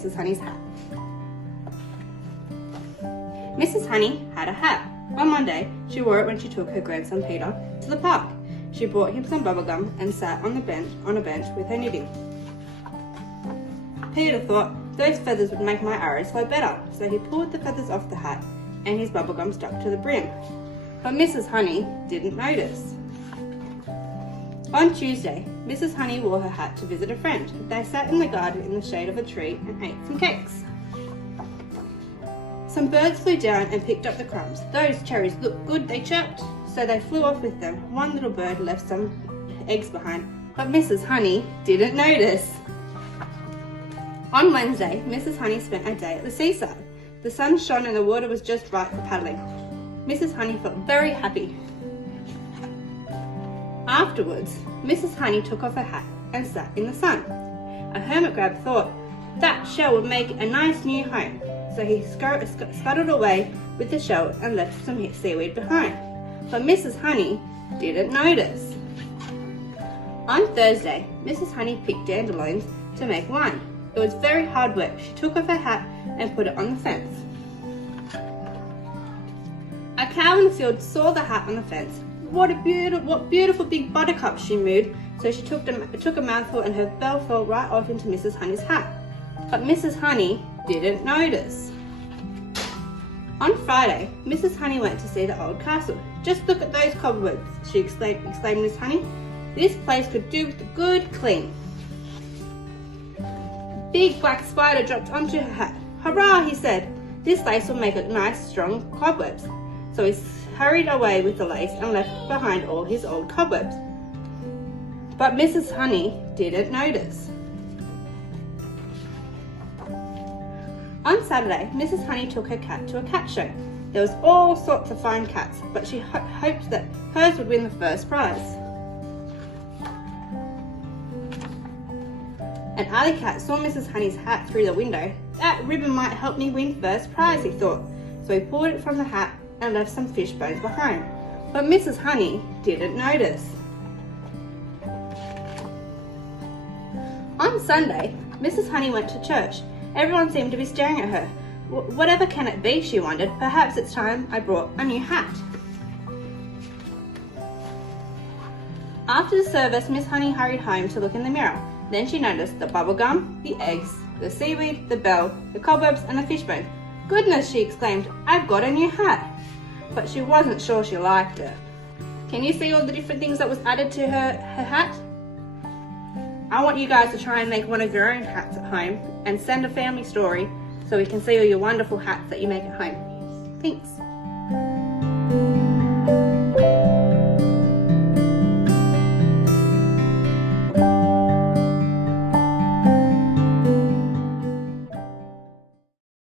Mrs. Honey's hat. Mrs. Honey had a hat. On Monday, she wore it when she took her grandson Peter to the park. She brought him some bubblegum and sat on a bench with her knitting. Peter thought those feathers would make my arrows fly better, so he pulled the feathers off the hat and his bubblegum stuck to the brim. But Mrs. Honey didn't notice. On Tuesday, Mrs. Honey wore her hat to visit a friend. They sat in the garden in the shade of a tree and ate some cakes. Some birds flew down and picked up the crumbs. Those cherries look good, they chirped, so they flew off with them. One little bird left some eggs behind, but Mrs. Honey didn't notice. On Wednesday, Mrs. Honey spent a day at the seaside. The sun shone and the water was just right for paddling. Mrs. Honey felt very happy. Afterwards, Mrs. Honey took off her hat and sat in the sun. A hermit crab thought that shell would make a nice new home, so he scuttled away with the shell and left some seaweed behind. But Mrs. Honey didn't notice. On Thursday, Mrs. Honey picked dandelions to make wine. It was very hard work. She took off her hat and put it on the fence. A cow in the field saw the hat on the fence. What beautiful big buttercups, she mooed. So she took a mouthful and her bell fell right off into Mrs. Honey's hat. But Mrs. Honey didn't notice. On Friday, Mrs. Honey went to see the old castle. Just look at those cobwebs, she exclaimed Miss Honey. This place could do with a good clean. A big black spider dropped onto her hat. Hurrah, he said. This lace will make a nice strong cobwebs. So he hurried away with the lace and left behind all his old cobwebs. But Mrs. Honey didn't notice. On Saturday, Mrs. Honey took her cat to a cat show. There was all sorts of fine cats, but she hoped that hers would win the first prize. An alley cat saw Mrs. Honey's hat through the window. That ribbon might help me win first prize, he thought. So he pulled it from the hat and left some fish bones behind. But Mrs. Honey didn't notice. On Sunday, Mrs. Honey went to church. Everyone seemed to be staring at her. Whatever can it be, she wondered. Perhaps it's time I brought a new hat. After the service, Miss Honey hurried home to look in the mirror. Then she noticed the bubblegum, the eggs, the seaweed, the bell, the cobwebs and the fish bones. Goodness, she exclaimed, I've got a new hat. But she wasn't sure she liked it. Can you see all the different things that was added to her hat? I want you guys to try and make one of your own hats at home and send a family story so we can see all your wonderful hats that you make at home. Thanks.